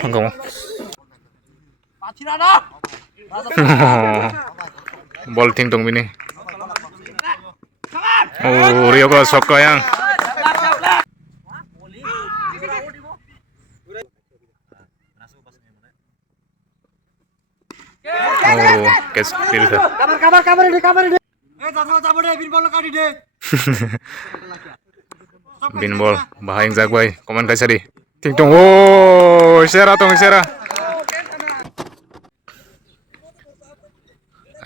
Tanggung. Ball ting tong ini. Oh, Rio ko sok yang. Oh, catch clear sir. Kabar ini. Cabut deh, pinball kali deh. Pinball, bahayang jagway. Komen kaisa di. Ting tong. Oh, isera tong isera.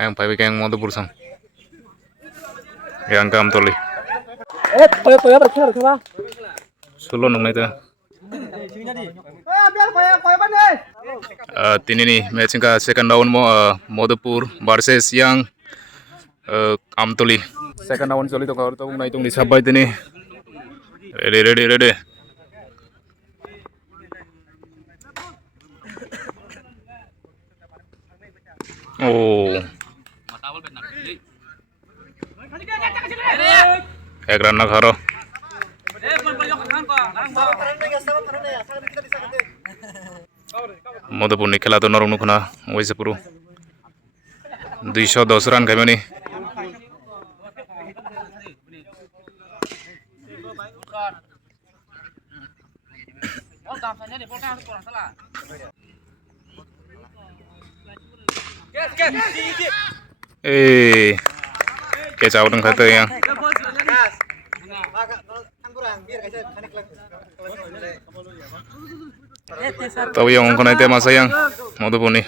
Ayang pai yang mau pursang. Yang kam toli. Poya berkira berkira. Sulo nung itu. Tini nih matching ka second round mo Madhupur versus yang Amtoli. Second round choli to kar to nai tung ni sabai tini. Ready. Oh. Ek run na kharo. Madhupur ni khela to norong nukhna oise puru 210 run khaimani. Catch out ng kata yang. Tahu yang kena itu masa yang Madhupur ni.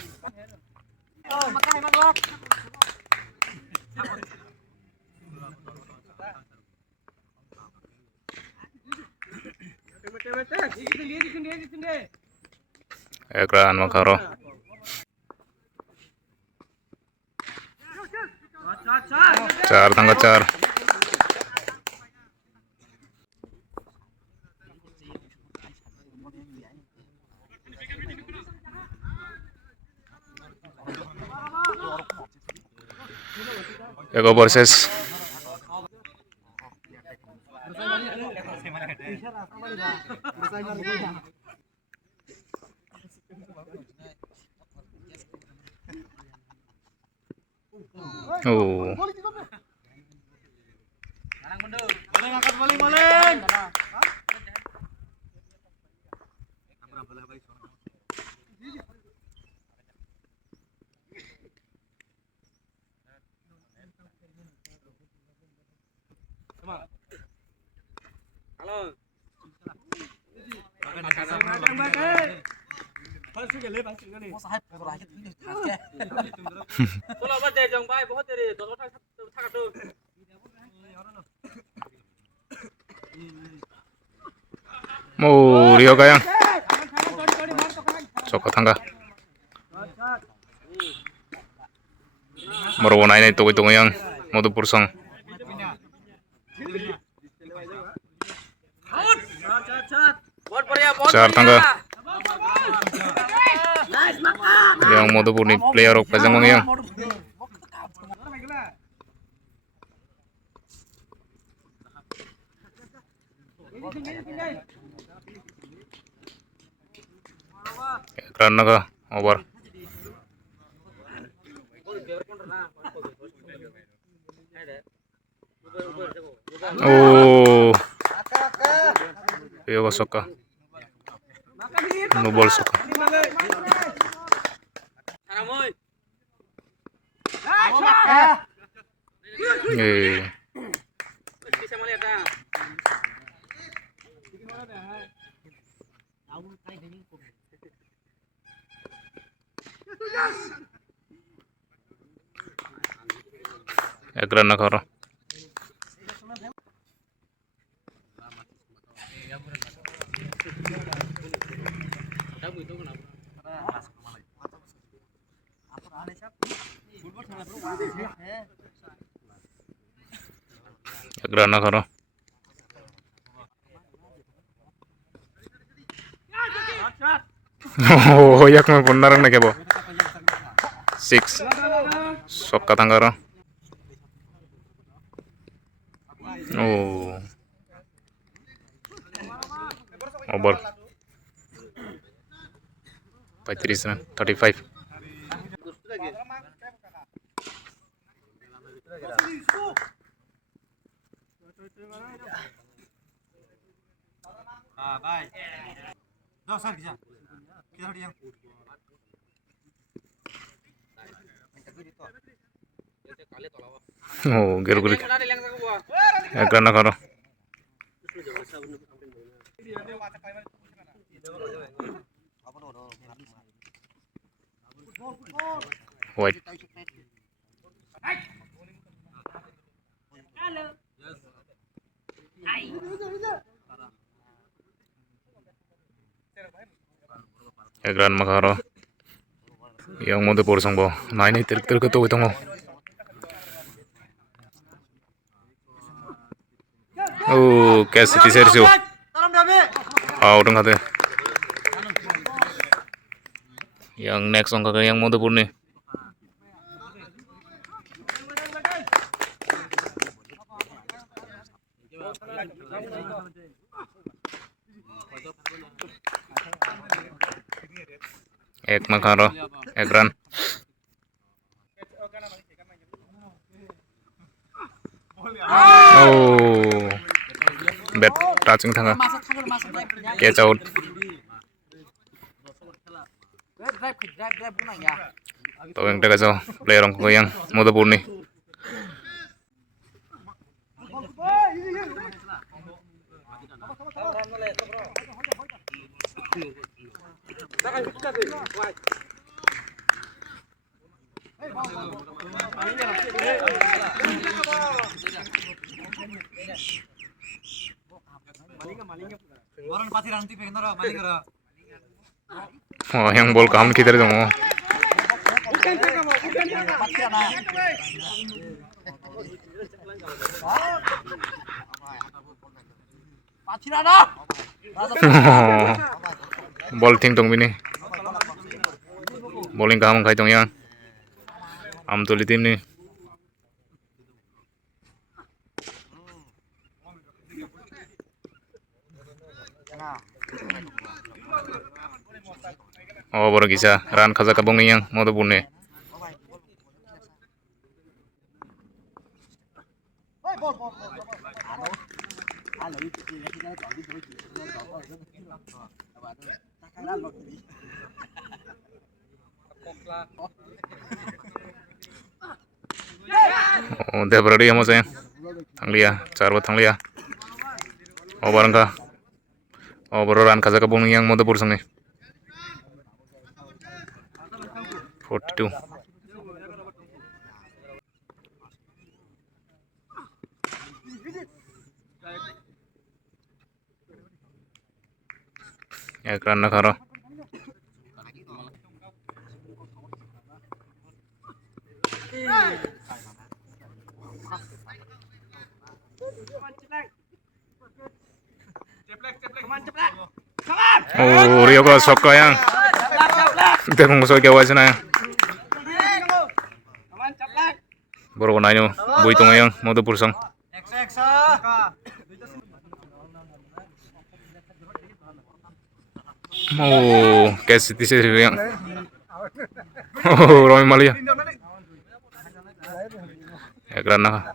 Ekran makaro. Char tangga char. Ego versus oh. Maling. Halo. Mau Rio kayang. Soko tangga. Marwana ini tuh yang Madhupur sang. Char tangga. Yang Madhupur ni player of pajang yang. Karena ka over. Oh. Yo soka. No ball soka. Ekran na karo. Ekran na karo. Oh, yak me punarang na kebo. 6. Sok katangaro. Oh. over 35. Bye. Dos sar kita. Kita diam. Oh, geru-geru. Ekran nakaro. White. Ekran makaro. Yang mode porsong bo. Nah ini tirik-tirik itu hitung. Oh, कैसे तीसरे से हो? Taram dami. Udah nggak deh. Yang next song kagak yang mode pur nih. Ek makaro, ekran. Oh, bet touching tengah. Catch out. Tahu yang dekat so, player orang kau yang mode pur nih. Orang pati ranti pengen nara maling kara. Oh, yang bol kamu kita itu mau. Pati rana. Bol ting tong bini. Bowling kamu kai tong yang. Amtuli tim nih. Oh, baru kisah ran kaza kabong yang mode pur nih. Oh, udah berarti ya mau saya. Thang lia, cara buat thang lia. Oh, barang kah? Oh, baru ran kaza kabong yang mode pur nih. 42. Ekran nakaro. Oh, Rio ko sokka yang. Dekong so kya wajna yang. Baru ko nanyo buitong yang mode pursong. Oh, कैसे तीसरे yang. Oh, Romi Malia. Ekran nak.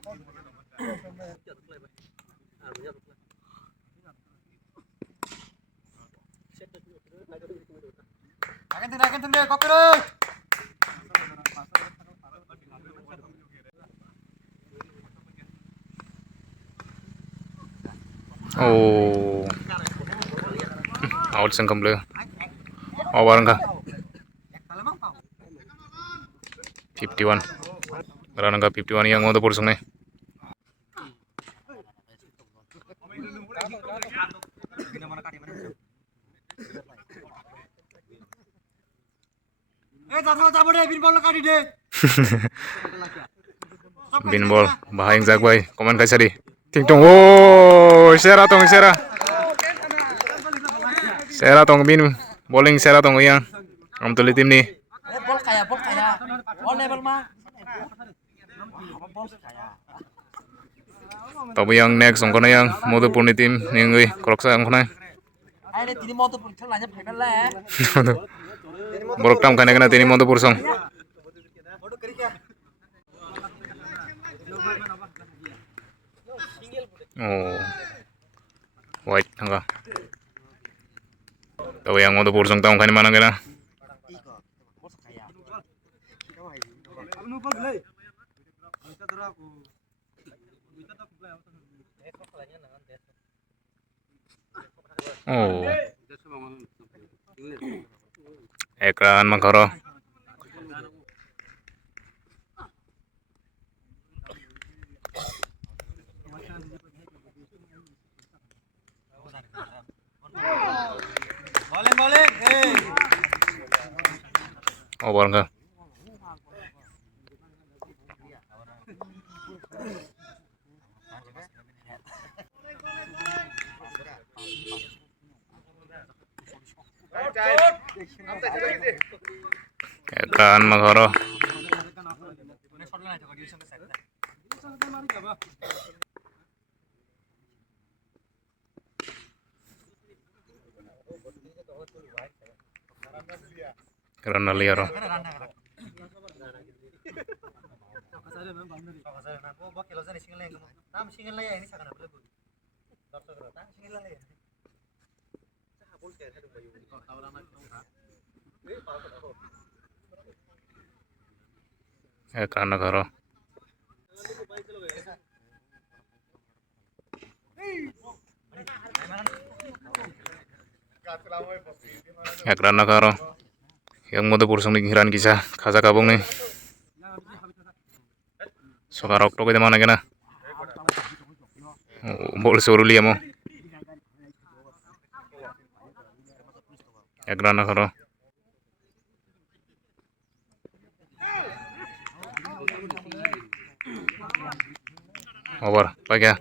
Akan tende kopi. Oh, out sengkam le. Oh, barang kah? 51. Barang kah 51 yang mode pursong nih. Bin ball, bahayang Zagway, komen kaisa di. Ting tong, oh, sera tong sera. Sera tong bin, bowling sera tong yang. Am tuli tim nih. Bol kaya. Bol level mah. Tapi yang next, ongkona yang mode purni tim, yang gue kroksa ongkona. Ini tini motor pun celahnya pakai lah. Borok tam kane kana tini Madhupur song. Oh, white hangga. Tahu yang Madhupur song tam kane mana kena? Oh, ekran makaro. Boleh. Oh, barang ka. Ekran makaro. Karena liar. Ekran makaro. Ekran nakaro. Yang Madhupur song hiran kisah kaza kabung nih. Sokarok to kita mana kena? Bol suruh liam mo. Ekran nakaro. Over, pakai.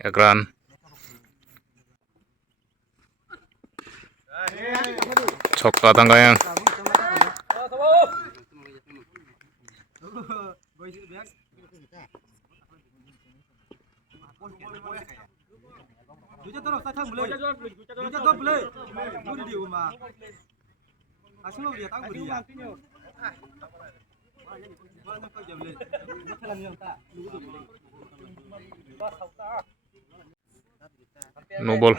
Ekran. Coklat tangga yang. No ball.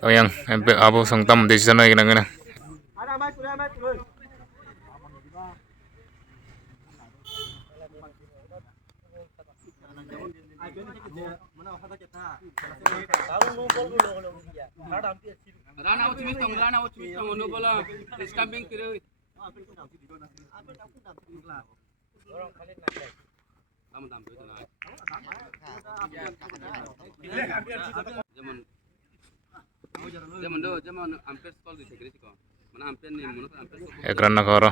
Oh yang MP abu sang tam di sana kena kena. Ekran nakaro.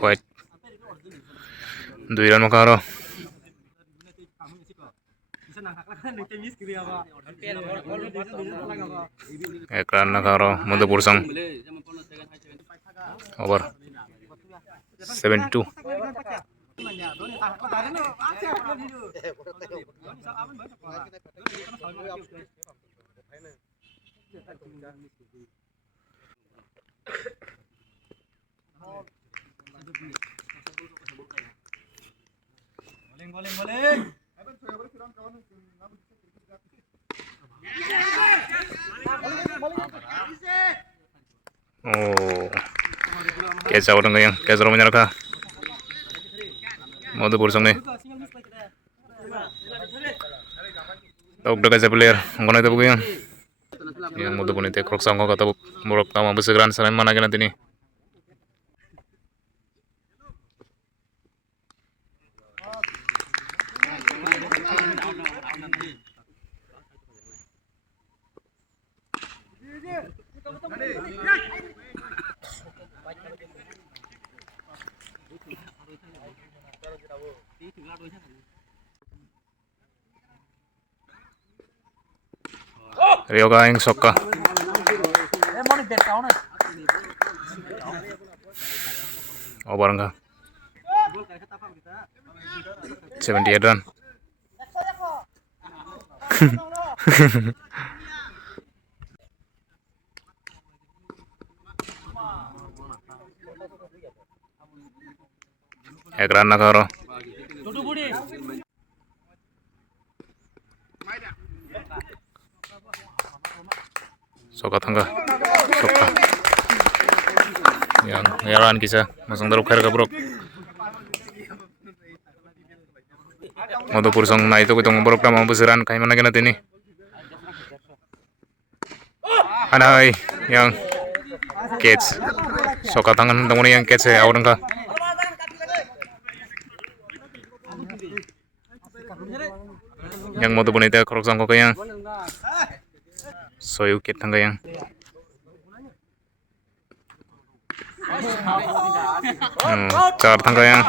White. Duiran makaro. Ekran nakaro. Madhupur song. Over. 72. Boleh. Oh, कैसा हो रहा है कैसा रो रखा मधुपुर संग ने tabuk daga player ngona tabuk yang Modupur ni te krok sangko ka tabuk borok tama besegran saran mana kena tini Rio ka yang sokka over ka 78 run ek run na karo soka tangga soka yang run kisah masang daruk khair ka brok Modupur song na itu kitong borok tama beseran kai mana kena tini anai yang catch soka tangan tanguni yang catch orang ka yang Modupur itu krok sangko ka yang soyu kit tangga yang car tangga yang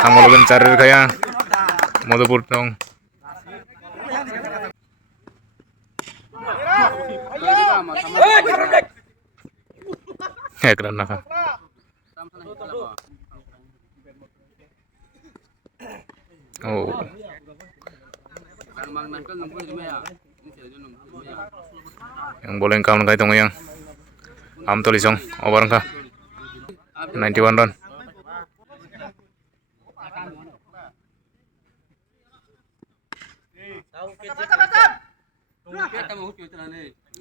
tangologan carir kaya Modupur dong keren naka oh yang boleh kawan kaya tong yang Amtoli song over ka 91 run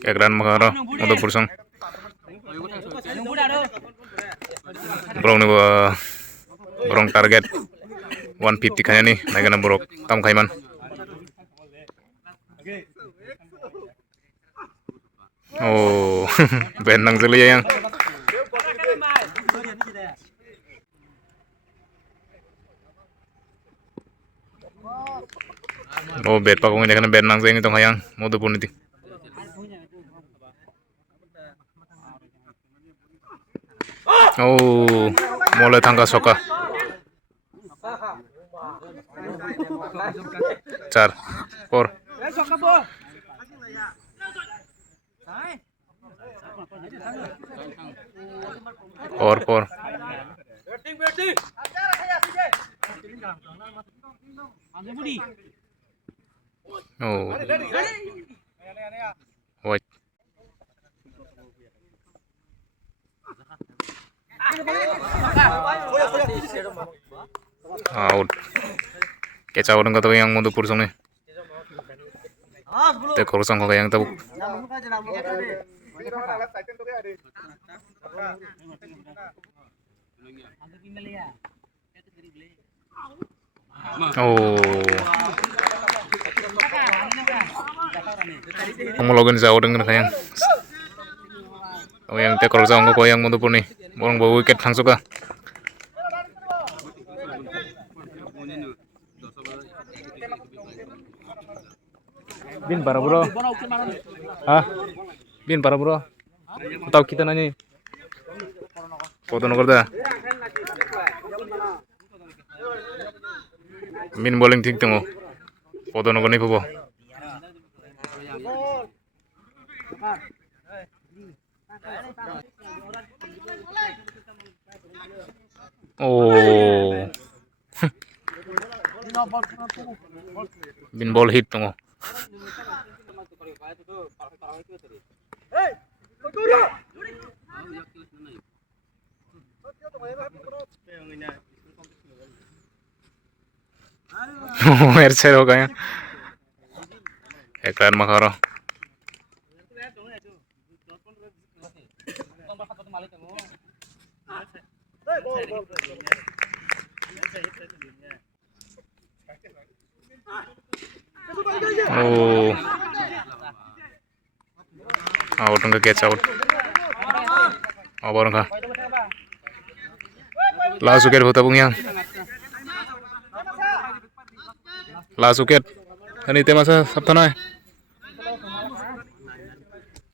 keren makara Modupur song borong ni borong target 150 kaya ni naik na borok tam kaiman oh benang seli yang oh bet pa kung hindi ka na benang sa itong hayang Modupur niti oh mulai tangga soka 4 4 oh white out kecaw dengan kata yang Modupur song ni te korusang ko kayang tabuk oh Pemologan jauh dengan kayang oh yang te korusang ko yang Modupur ni borong bawa wicket langsung ka Bin para bro ah Bin para bro tahu kita nanya foto nomor dah Min bowling ठीक tengok foto nomor ni po oh Bin ball hit tengok Mercer हो गया एक रान मखारो Oh, out enggak catch out. Over enggak. Last wicket होता पुंग yang. Last wicket. Ini tema sa sabtana.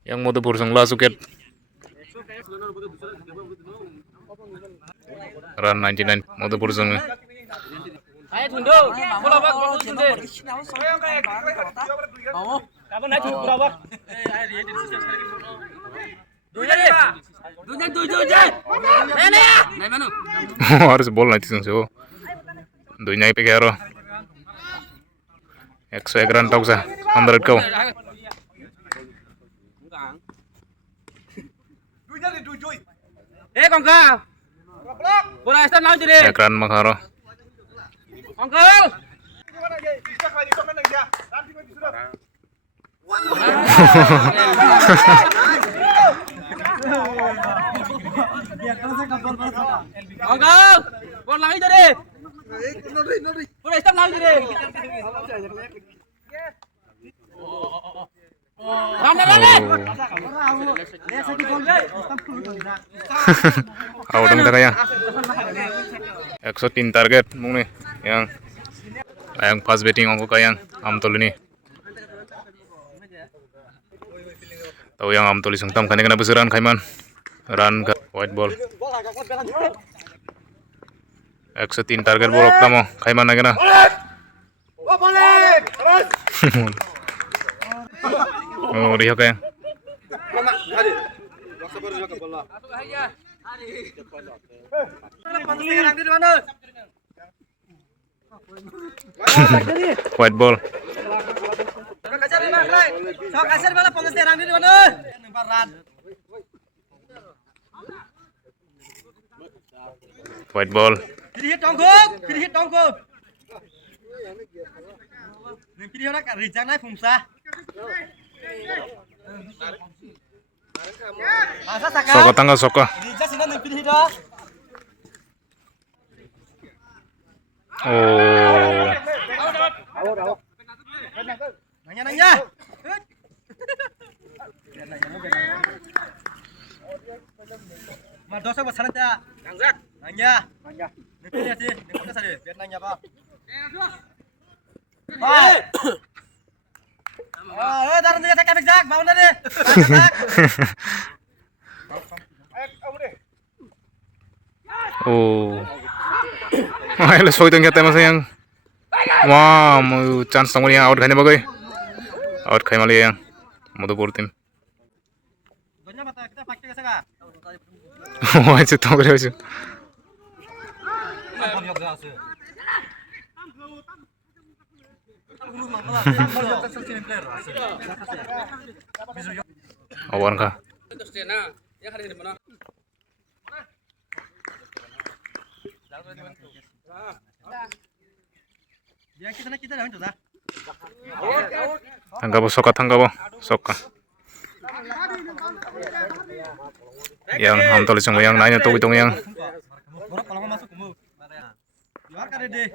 Yang Madhupur sang last wicket. Run 99 Madhupur sang. Ayo tunduk, bola bak, bola tunduk. Mau? Kapan naik tunduk bola bak? Dunia. Nene ya? Nene mana? Harus bola nanti sang so. Dunia pe karo. 101 run tau sa 100 kau. Kongka. Bola estan lau jadi. 1 run makaro. Uncle. Uncle, bola lagi jadi. Bola estan lau jadi. Out ang kaya. 103 target mung ni yang fast batting angko kayang Amtol ini. Tahu yang Amtol isung tam kena beseran kaiman. Run ke white ball. 103 target borok tamo kaiman na kena. Oh, dia kaya. White ball. White ball. Pilih tongkuk. Pilih orang kat rijang naik fungsa. Soko tangga soko. Rijang sini pilih dah. Oh. Nanya. Madosa buat sana tak? Nanya. Nanti dia sih, dia sana biar nanya apa. Taruh dia tak jak, bangun deh. Oh. Ay, let's hoy tengah tema sayang. Wah, mau chance tanggung yang out kayaknya bagai. Out kayak malah yang Madhupur tim. Banyak mata kita pakai ke sana. Wah, itu tahu kira sih. Awan kah? Dia kita dah itu dah. Tangga soka soka. Yang Amtol iseng yang nanya tuh hitung yang. Borok kalau mau masuk kamu. Luar kan deh.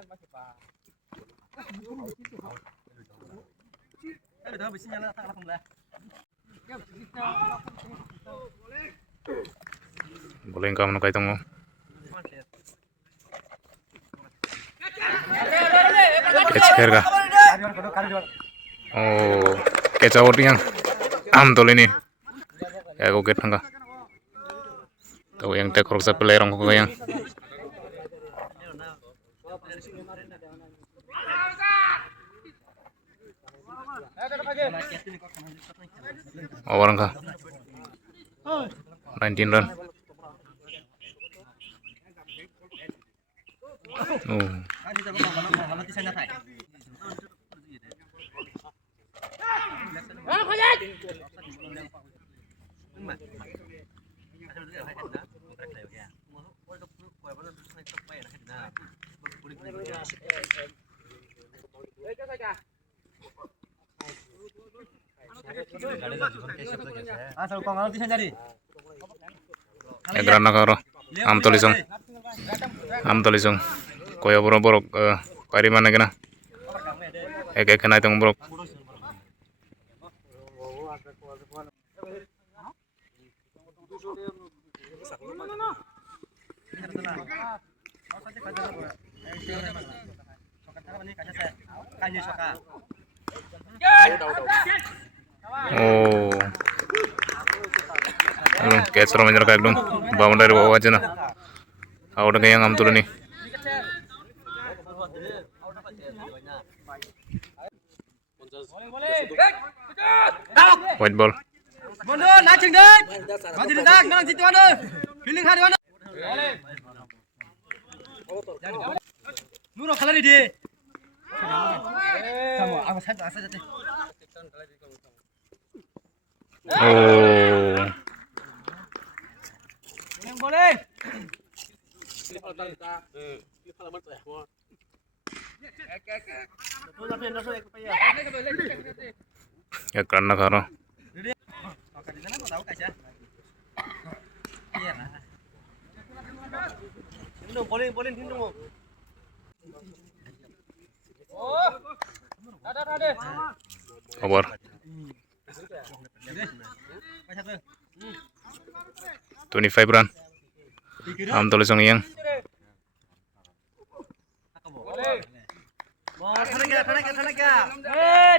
Dah besi nyala tak langsung lah. Boleh engkau menukai tunggu. Catch kah? Oh, catch out yang Amtol ini. Ya, aku get enggak. Tahu yang tek roksa pelerong kok yang. Orang kah? 19 run. Oh. Asal kau ngalti jadi. Egrana karo. Amtol isong. Koya borok kari mana kena. kena itong bro. Oh. Catch ro menjar ka ekdom boundary bawa aja na. Out kayang am tulo ni. White ball. Bondo, nacing dek. Maju ditak, nang situ mana? Feeling hari mana? Nuro kalah di. Kamu, aku saja tadi. Oh. Yang boleh. Ya karena karo. Boleh hindung. Over. 25 run. Am tulis ang iyang.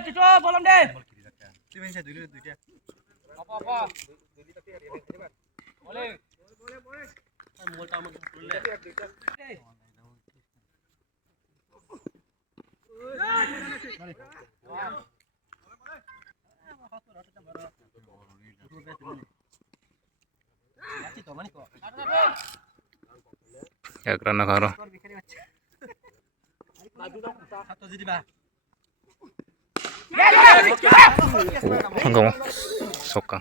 Cucu, bolong deh. Apa? Boleh. Ya karena karo. Satu jadi bah. Hanggang soka.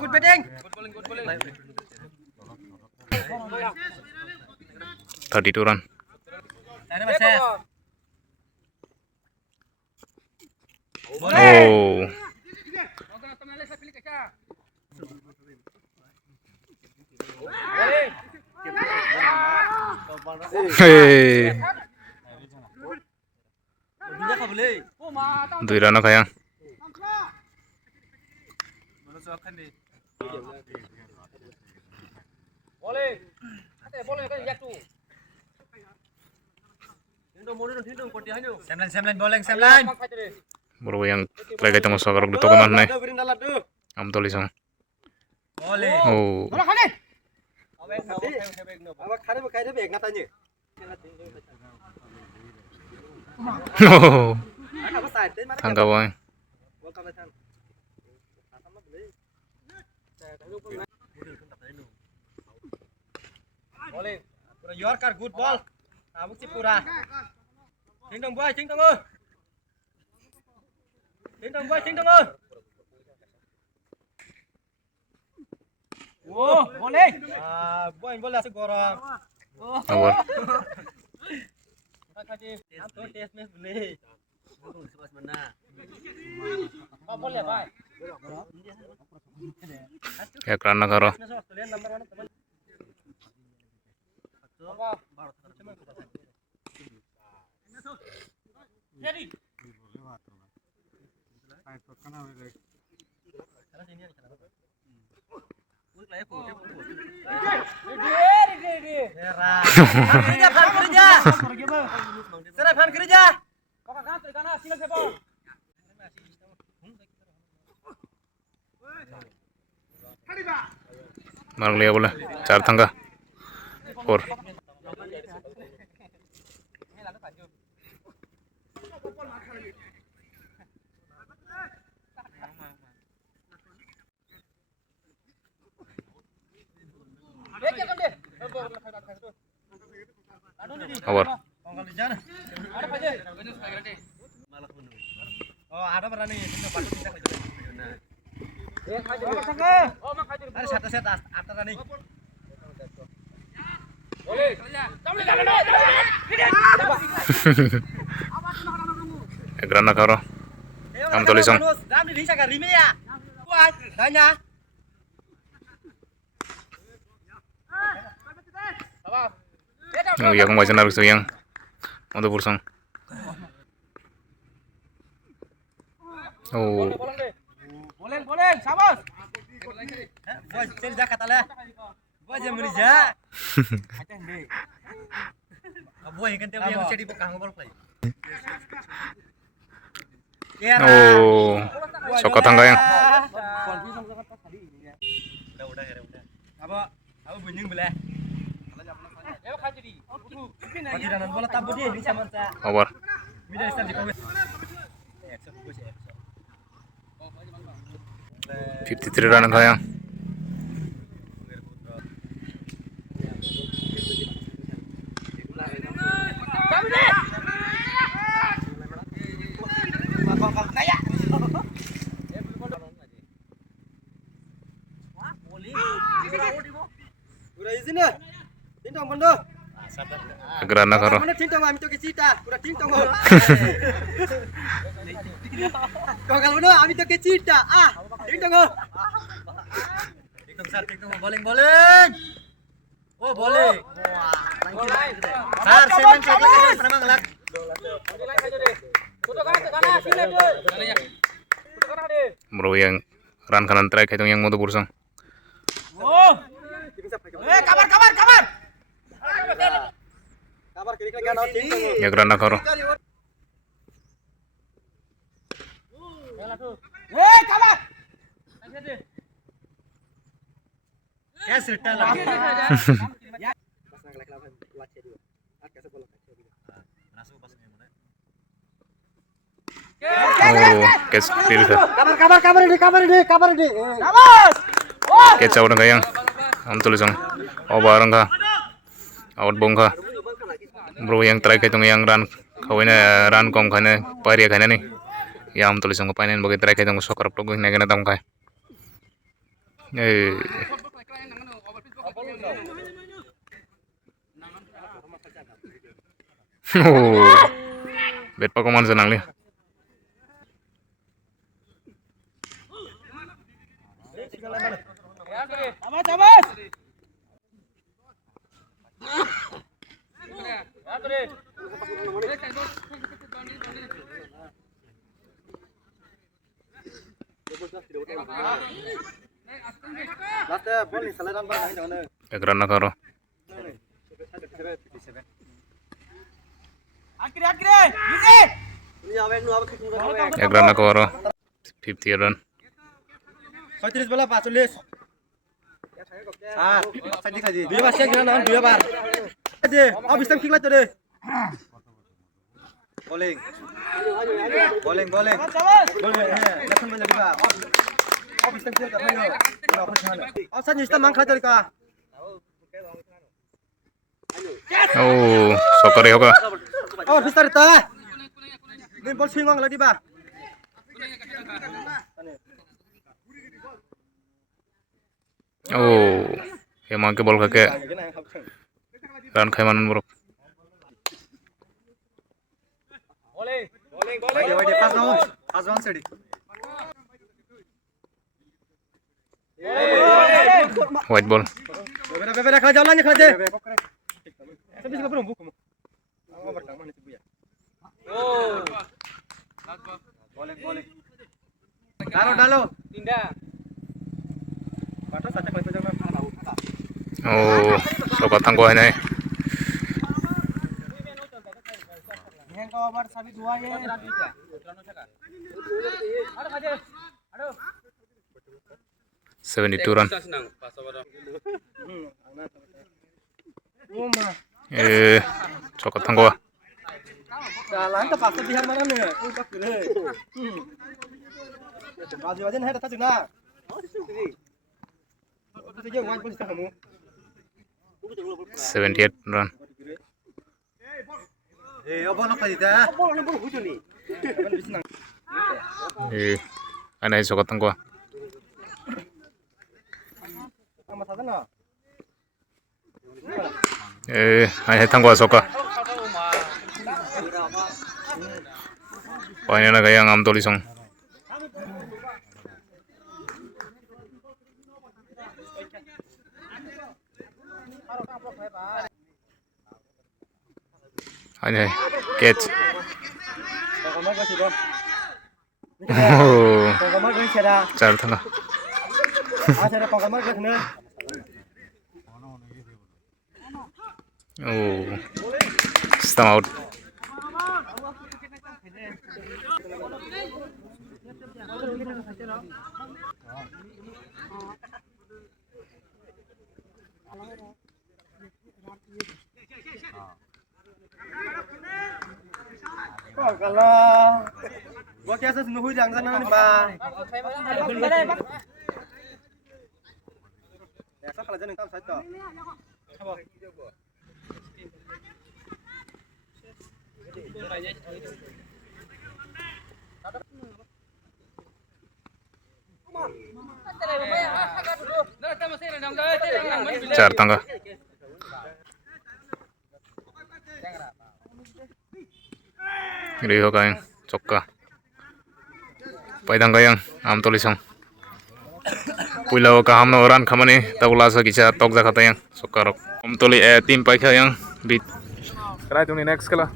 Good batting. 32 run. Ada Mas. Oh. Hey. Dui run kayang. Boleh kan yak tu. Semlan boleh. Bro yang lagi tengok sokar dito ko man nai. Am tulis ang. Boleh. Oh. Oh. Tangka boy. Boleh. Pura Yorker good ball. Abuk si pura. Cingdong boy. Cingdong ơi. Wow, boleh. Boy bola segorong. Awal. Tuh test match boleh. Boleh, Pak. Ya karena karo. Jadi. Kerja. Marang liya bola. 4 tangka. 4. Awar. Oh, ada berani. Ada satu set atas nih. Egrana karo. Am tulisong. Ram di desa karime ya. Buat tanya. Yang macam narik so yang Madhupur song. Oh, Boleh, sabas. Buat cari zakat lah. Buat jam berija. Buat yang kan tiap yang cari bukan ngobol play. oh, Soko tangga yang. Udah. Apa bunyi boleh. Bagi danan bola tabu dia di sama sa. Over. Mida start di komen. 53 run ka yang. Udah izin dah. Tintong bondo. Gerana karo. Mana tintong ami to ke cita. Udah tintong. Kau kalau bondo ami to ke cita. Tintong. Tintong boleng. Oh, boleh. Sar, semen coklat aja pernah ngelak. Bro yang run kanan track itu yang Madhupur song. Kabar. Kabar kiri kan tintong. Ya gerana karo. Kabar. क्या सिट्टा लगा Oh, catch clear sir. kabar ini Sabas. Catch out ka yang. Am tulis song. Oh barang ka. Out bong ka. Bro yang track itu yang run kawina run kong kana pariya kana ni. Ya am tulis song panen bagi track itu sokar plug na kana tam ka. Eh. Oh, bet pakoman senang li. Sabas. last ball ni salah number hai dona Ya gerana karo. Akhir. Izin. ni awe nu awe kitung Ya gerana karo. 50 run. 35 bola 45 saji khaji dua bar check na dua bar je अब इसमें kick लाते दे bowling Sabas. Lakhan बजा दिबा अब इसमें kick करने लो अपन छाना अब सन इस्ता मांग खा तरीका Oh, sokar ya ka. और बिस्तार ता दिन बॉल स्विंग लगी दिबा Oh, emang ke bol kake run kaimanan bro. Boleh. Wait, pass one side White ball. bebera खा जाओ लाने खा दे ऐसे भी करो बुक ओवर टाइम माने बुया bowling डालो Tindak. बाटा साचा खा जाओ Oh, sokar tanggo hai nai. ये का ओवर सभी दुआ ये 72 run. Sokar tanggo. jalan ke pasar biar mana nih udah kere baju nih datang juga itu je white ball kamu 78 run. apa nak tadi dah apa nak hujan ni kan bisa Anai sokar tanggo. sama saja na Anai tanggo sokar. Panen na kaya am tulis song. Ini catch. Pangkamal ko siya. Oh, Pangkamal ko siya. 4 tangga. Siya pangkamal ko na. Oh, stump out. Kalau gua kiasa nuhu jangan sana nih, Pak. Ya, kalau jangan tam saja. चार तंगा Riho kayang cokka paidang kayang am tolisong puilaw kaham no ran khamani tabula sa kicha tok jakata yang sokarok am toli tim pai kayang bit krai tuni next kala